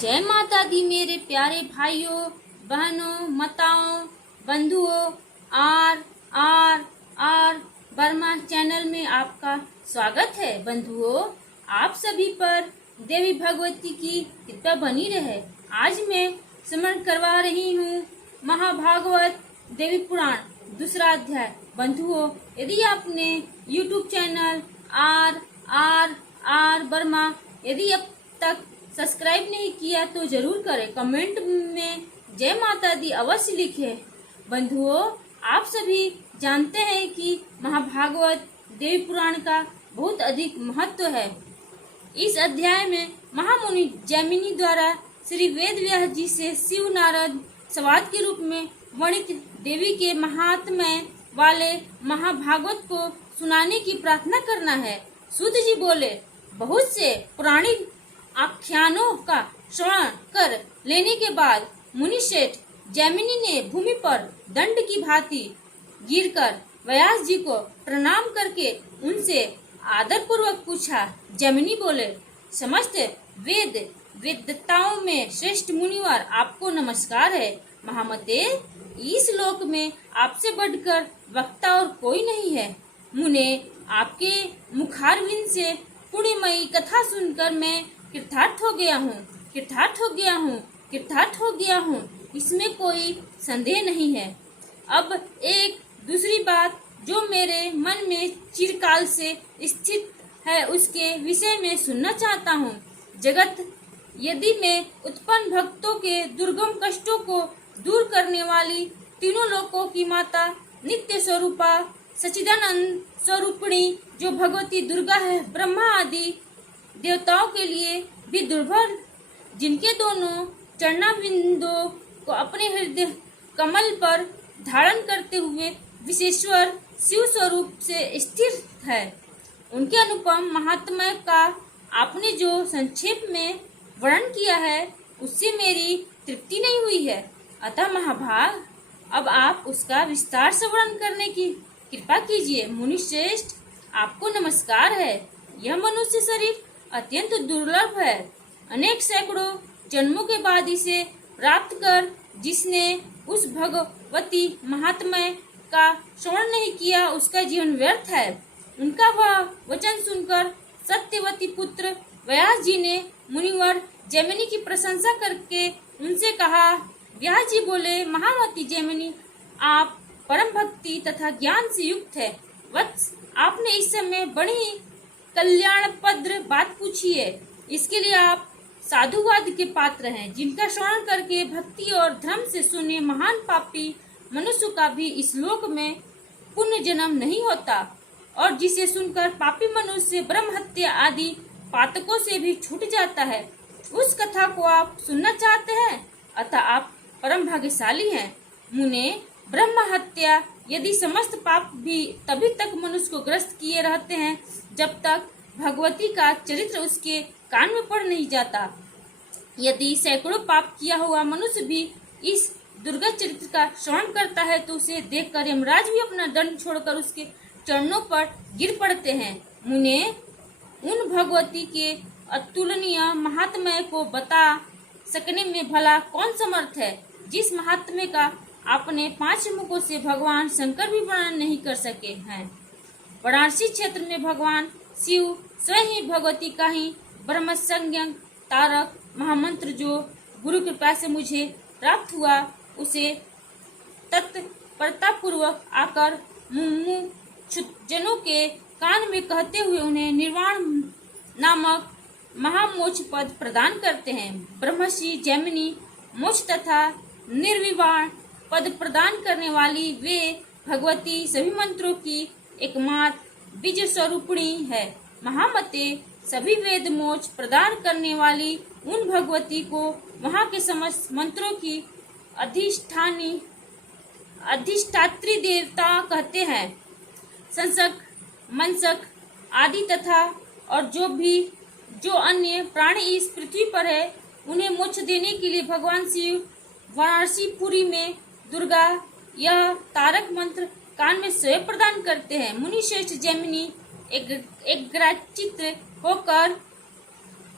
जय माता दी मेरे प्यारे भाइयों बहनों माताओं बंधुओं। R R R Verma channel में आपका स्वागत है। बंधुओं, आप सभी पर देवी भगवती की कृपा बनी रहे। आज मैं स्मरण करवा रही हूँ महाभागवत देवी पुराण दूसरा अध्याय। बंधुओं, यदि आपने YouTube channel R R R Verma यदि अब तक सब्सक्राइब नहीं किया तो जरूर करें। कमेंट में जय माता दी अवश्य लिखें। बंधुओं, आप सभी जानते हैं कि महाभागवत देवी पुराण का बहुत अधिक महत्व है। इस अध्याय में महामुनि जैमिनी द्वारा श्री वेद व्यास जी से शिव नारद संवाद के रूप में वर्णित देवी के महात्म्य वाले महाभागवत को सुनाने की प्रार्थना करना है। सूत जी बोले, बहुत से पौराणिक आख्यानों का श्रवण कर लेने के बाद मुनिश्रेष्ठ जैमिनी ने भूमि पर दंड की भांति गिरकर व्यास जी को प्रणाम करके उनसे आदर पूर्वक पूछा। जैमिनी बोले, समस्त वेदताओं में श्रेष्ठ मुनिवर आपको नमस्कार है। महामते, इस लोक में आपसे बढ़कर वक्ता और कोई नहीं है। मुने, आपके मुखारविंद से पुण्यमयी कथा सुनकर मैं कृतार्थ हो गया हूँ। इसमें कोई संदेह नहीं है। अब एक दूसरी बात जो मेरे मन में चिरकाल से स्थित है उसके विषय में सुनना चाहता हूँ। जगत यदि में उत्पन्न भक्तों के दुर्गम कष्टों को दूर करने वाली तीनों लोकों की माता नित्य स्वरूपा सच्चिदानंद स्वरूपिणी जो भगवती दुर्गा है, ब्रह्मा आदि देवताओं के लिए भी दुर्लभ, जिनके दोनों चरणाबिंदों को अपने हृदय कमल पर धारण करते हुए विशेश्वर शिव स्वरूप से स्थिर है, उनके अनुपम महात्म्य का आपने जो संक्षेप में वर्णन किया है उससे मेरी तृप्ति नहीं हुई है। अतः महाभाग, अब आप उसका विस्तार से वर्णन करने की कृपा कीजिए। मुनिश्रेष्ठ, आपको नमस्कार है। यह मनुष्य शरीर अत्यंत दुर्लभ है। अनेक सैकड़ों जन्मों के बाद इसे प्राप्त कर जिसने उस भगवती महात्म्य का श्रवण नहीं किया उसका जीवन व्यर्थ है। उनका वह वचन सुनकर सत्यवती पुत्र व्यास जी ने मुनिवर जैमिनी की प्रशंसा करके उनसे कहा। व्यास जी बोले, महामती जैमिनी, आप परम भक्ति तथा ज्ञान से युक्त है। वत्स, आपने इस समय बड़ी कल्याणप्रद बात पूछी है। इसके लिए आप साधुवाद के पात्र हैं, जिनका श्रवण करके भक्ति और धर्म से सुने महान पापी मनुष्य का भी इस लोक में पुण्य जन्म नहीं होता, और जिसे सुनकर पापी मनुष्य ब्रह्म हत्या आदि पातकों से भी छूट जाता है। उस कथा को आप सुनना चाहते हैं, अतः आप परम भाग्यशाली हैं। मुने, ब्रह्म हत्या यदि समस्त पाप भी तभी तक मनुष्य को ग्रस्त किए रहते हैं जब तक भगवती का चरित्र उसके कान में पड़ नहीं जाता। यदि सैकड़ों पाप किया हुआ मनुष्य भी इस दुर्गत चरित्र का श्रवण करता है तो उसे देखकर यमराज भी अपना दंड छोड़कर उसके चरणों पर गिर पड़ते हैं। मुने, उन भगवती के अतुलनीय महात्म्य को बता सकने में भला कौन समर्थ है, जिस महात्म्य का आपने 5 मुखों से भगवान शंकर भी वर्णन नहीं कर सके हैं। वाराणसी क्षेत्र में भगवान शिव स्वयं ही भगवती का ही ब्रह्म संज्ञक तारक महामंत्र जो गुरु कृपा से मुझे प्राप्त हुआ उसे तत्परतापूर्वक आकर मुमुक्षुजनों के कान में कहते हुए उन्हें निर्वाण नामक महामोक्ष पद प्रदान करते हैं। ब्रह्मश्री जैमिनी मोक्ष तथा निर्विवाण पद प्रदान करने वाली वे भगवती सभी मंत्रों की एकमात्र बीज स्वरूपिणी है। महामते, सभी वेद मोक्ष प्रदान करने वाली उन भगवती को वहाँ के समस्त मंत्रों की अधिष्ठात्री देवता कहते हैं। संसक, मंसक आदि तथा और जो अन्य प्राणी इस पृथ्वी पर है उन्हें मोक्ष देने के लिए भगवान शिव वाराणसीपुरी में दुर्गा यह तारक मंत्र कान में स्वयं प्रदान करते हैं। मुनिश्रेष्ठ जैमिनी एक चित्र होकर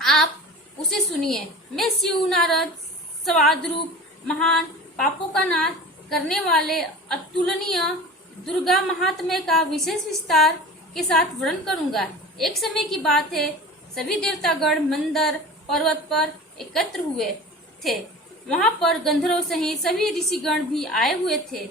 आप उसे सुनिए। मैं शिव नारद स्वाद रूप महान पापों का नाश करने वाले अतुलनीय दुर्गा महात्म्य का विशेष विस्तार के साथ वर्णन करूंगा। एक समय की बात है, सभी देवतागण मंदर पर्वत पर एकत्र हुए थे। वहां पर गंधर्व सहित सभी ऋषिगण भी आए हुए थे।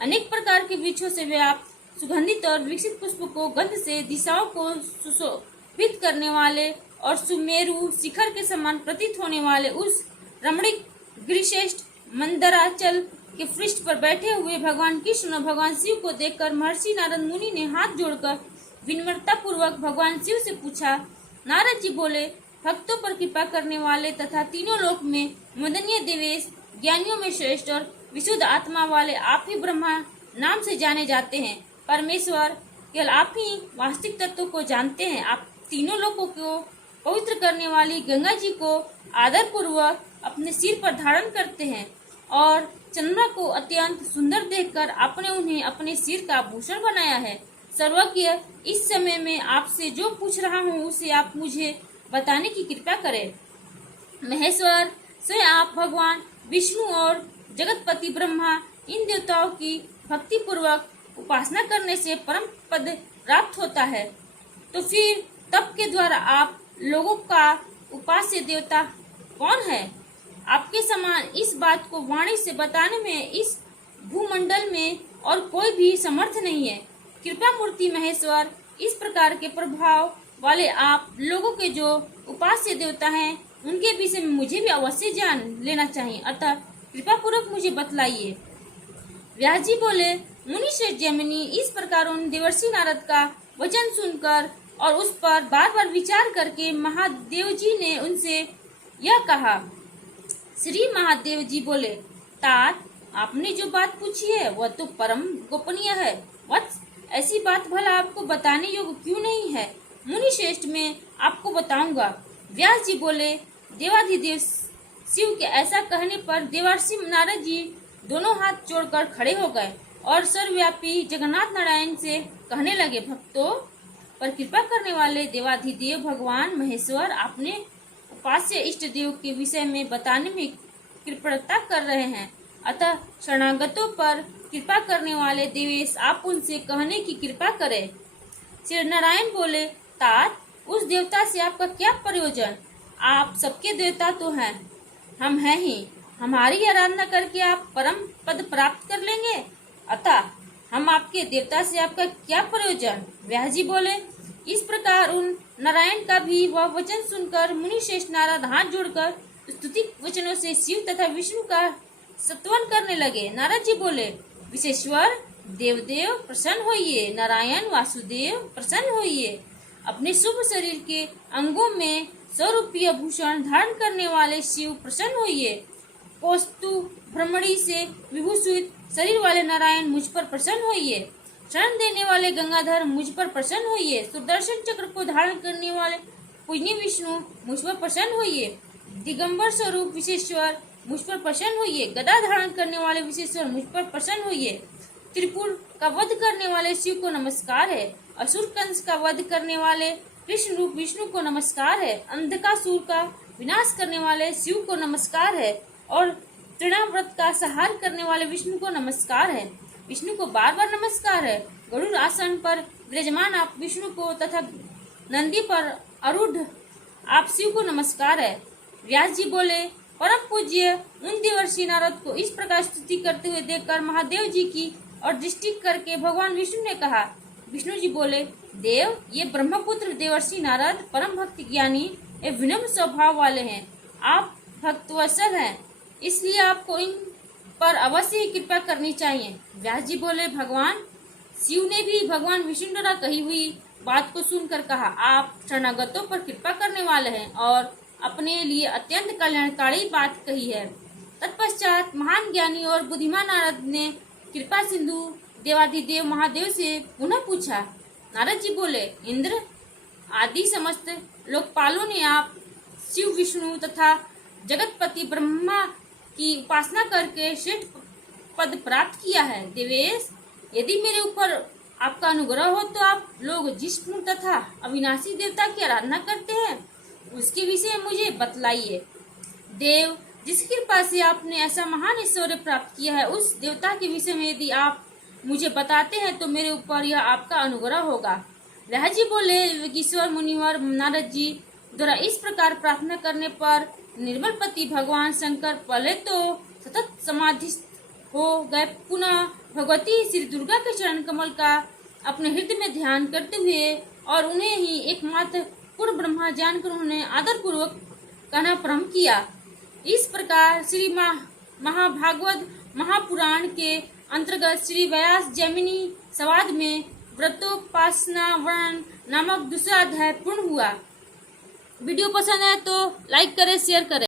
अनेक प्रकार के वृक्षों से व्याप्त सुगंधित और विकसित पुष्प को गंध से दिशाओं को सुशोभित करने वाले और सुमेरु शिखर के समान प्रतीत होने वाले उस रमणीक गिरिश्रेष्ठ मंदराचल के पृष्ठ पर बैठे हुए भगवान कृष्ण और भगवान शिव को देखकर महर्षि नारद मुनि ने हाथ जोड़कर विनम्रता पूर्वक भगवान शिव से पूछा। नारद जी बोले, भक्तों पर कृपा करने वाले तथा तीनों लोक में वंदनीय देवेश, ज्ञानियों में श्रेष्ठ और विशुद्ध आत्मा वाले आप ही ब्रह्मा नाम से जाने जाते हैं। परमेश्वर, केवल आप ही वास्तविक तत्व को जानते हैं। आप तीनों लोगों को पवित्र करने वाली गंगा जी को आदर पूर्वक अपने सिर पर धारण करते हैं और चंद्रमा को अत्यंत सुंदर देखकर आपने उन्हें अपने सिर का आभूषण बनाया है। सर्वज्ञ, इस समय मैं आपसे जो पूछ रहा हूँ उसे आप मुझे बताने की कृपा करें। महेश्वर, स्वयं आप भगवान विष्णु और जगतपति ब्रह्मा इन देवताओं की भक्ति पूर्वक उपासना करने से परम पद प्राप्त होता है, तो फिर तप के द्वारा आप लोगों का उपास्य देवता कौन है? आपके समान इस बात को वाणी से बताने में इस भूमंडल में और कोई भी समर्थ नहीं है। कृपा मूर्ति महेश्वर, इस प्रकार के प्रभाव वाले आप लोगों के जो उपास्य देवता हैं उनके विषय में मुझे भी अवश्य जान लेना चाहिए, अतः कृपा पूर्वक मुझे बतलाइए। व्यास जी बोले, मुनि श्रेष्ठ जैमिनी, इस प्रकार उन देवर्षि नारद का वचन सुनकर और उस पर बार बार विचार करके महादेव जी ने उनसे यह कहा। श्री महादेव जी बोले, तात, आपने जो बात पूछी है वह तो परम गोपनीय है। वत्स, ऐसी बात भला आपको बताने योग्य क्यों नहीं है? मुनि श्रेष्ठ, मैं आपको बताऊंगा। व्यास जी बोले, देवाधिदेव शिव के ऐसा कहने पर देवर्षि नारद जी दोनों हाथ जोड़कर खड़े हो गए और सर्वव्यापी जगन्नाथ नारायण से कहने लगे, भक्तों पर कृपा करने वाले देवाधिदेव भगवान महेश्वर, आपने उपास्य इष्ट देव के विषय में बताने में कृपणता कर रहे हैं, अतः शरणागतों पर कृपा करने वाले देवेश, आप उनसे कहने की कृपा करें। श्री नारायण बोले, तात, उस देवता से आपका क्या प्रयोजन? आप सबके देवता तो हैं, हम हैं ही। हमारी आराधना करके आप परम पद प्राप्त कर लेंगे, अतः हम आपके देवता से आपका क्या प्रयोजन? व्यास जी बोले, इस प्रकार उन नारायण का भी वह वचन सुनकर मुनि श्रेष्ठ नारद हाथ जोड़कर स्तुति वचनों से शिव तथा विष्णु का स्तवन करने लगे। नारद जी बोले, विश्वेश्वर देवदेव प्रसन्न होइए, नारायण वासुदेव प्रसन्न होइए। अपने शुभ शरीर के अंगों में स्वरूपीय भूषण धारण करने वाले शिव प्रसन्न होइए। कौस्तु भ्रमणी से विभूषित शरीर वाले नारायण मुझ पर प्रसन्न होइए। शरण देने वाले गंगाधर मुझ पर प्रसन्न होइए। सुदर्शन चक्र को धारण करने वाले पूजनीय विष्णु मुझ पर प्रसन्न होइए। दिगंबर स्वरूप विश्वेश्वर मुझ पर प्रसन्न होइए। गदा धारण करने वाले विश्वेश्वर मुझ पर प्रसन्न होइए। त्रिपुर का वध करने वाले शिव को नमस्कार है। असुर कंस का वध करने वाले कृष्ण रूप विष्णु को नमस्कार है। अंधकासुर का विनाश करने वाले शिव को नमस्कार है और तृणाव्रत का संहार करने वाले विष्णु को नमस्कार है। विष्णु को बार बार नमस्कार है। गरुड़ आसन पर विराजमान आप विष्णु को तथा नंदी पर आरूढ़ आप शिव को नमस्कार है। व्यास जी बोले, परम पूज्य उन देवर्षि नारद को इस प्रकार स्तुति करते हुए देखकर महादेव जी की और दृष्टि करके भगवान विष्णु ने कहा। विष्णु जी बोले, देव, ये ब्रह्मपुत्र देवर्षि नारद परम भक्ति ज्ञानी एवं विनम्र स्वभाव वाले हैं। आप भक्तवत्सल हैं, इसलिए आपको इन पर अवश्य ही कृपा करनी चाहिए। व्यास जी बोले, भगवान शिव ने भी भगवान विष्णु द्वारा कही हुई बात को सुनकर कहा, आप शरणागतों पर कृपा करने वाले हैं और अपने लिए अत्यंत कल्याणकारी बात कही है। तत्पश्चात महान ज्ञानी और बुद्धिमान नारद ने कृपा सिंधु देवाधिदेव महादेव से पुनः पूछा। नारद जी बोले, इंद्र आदि समस्त लोकपालों ने आप शिव विष्णु तथा जगतपति ब्रह्मा की उपासना करके श्रेष्ठ पद प्राप्त किया है। देवेश, यदि मेरे ऊपर आपका अनुग्रह हो तो आप लोग जिष्णु तथा अविनाशी देवता की आराधना करते हैं उसके विषय मुझे बतलाइए। देव, जिस कृपा से आपने ऐसा महान ऐश्वर्य प्राप्त किया है, उस देवता के विषय में यदि आप मुझे बताते हैं तो मेरे ऊपर यह आपका अनुग्रह होगा। व्यास जी बोले, ईश्वर मुनिवर नारद जी द्वारा इस प्रकार प्रार्थना करने पर निर्मलपति भगवान शंकर पहले तो सतत समाधिस्थ हो गए, पुनः भगवती श्री दुर्गा के चरण कमल का अपने हृदय में ध्यान करते हुए और उन्हें ही एकमात्र पूर्ण ब्रह्मा जानकर उन्होंने आदर पूर्वक कहना प्रारंभ किया। इस प्रकार श्री महाभागवत महापुराण के अंतर्गत श्री व्यास जैमिनी संवाद में व्रतोपासना वर्णन नामक दूसरा अध्याय पूर्ण हुआ। वीडियो पसंद है तो लाइक करें, शेयर करें।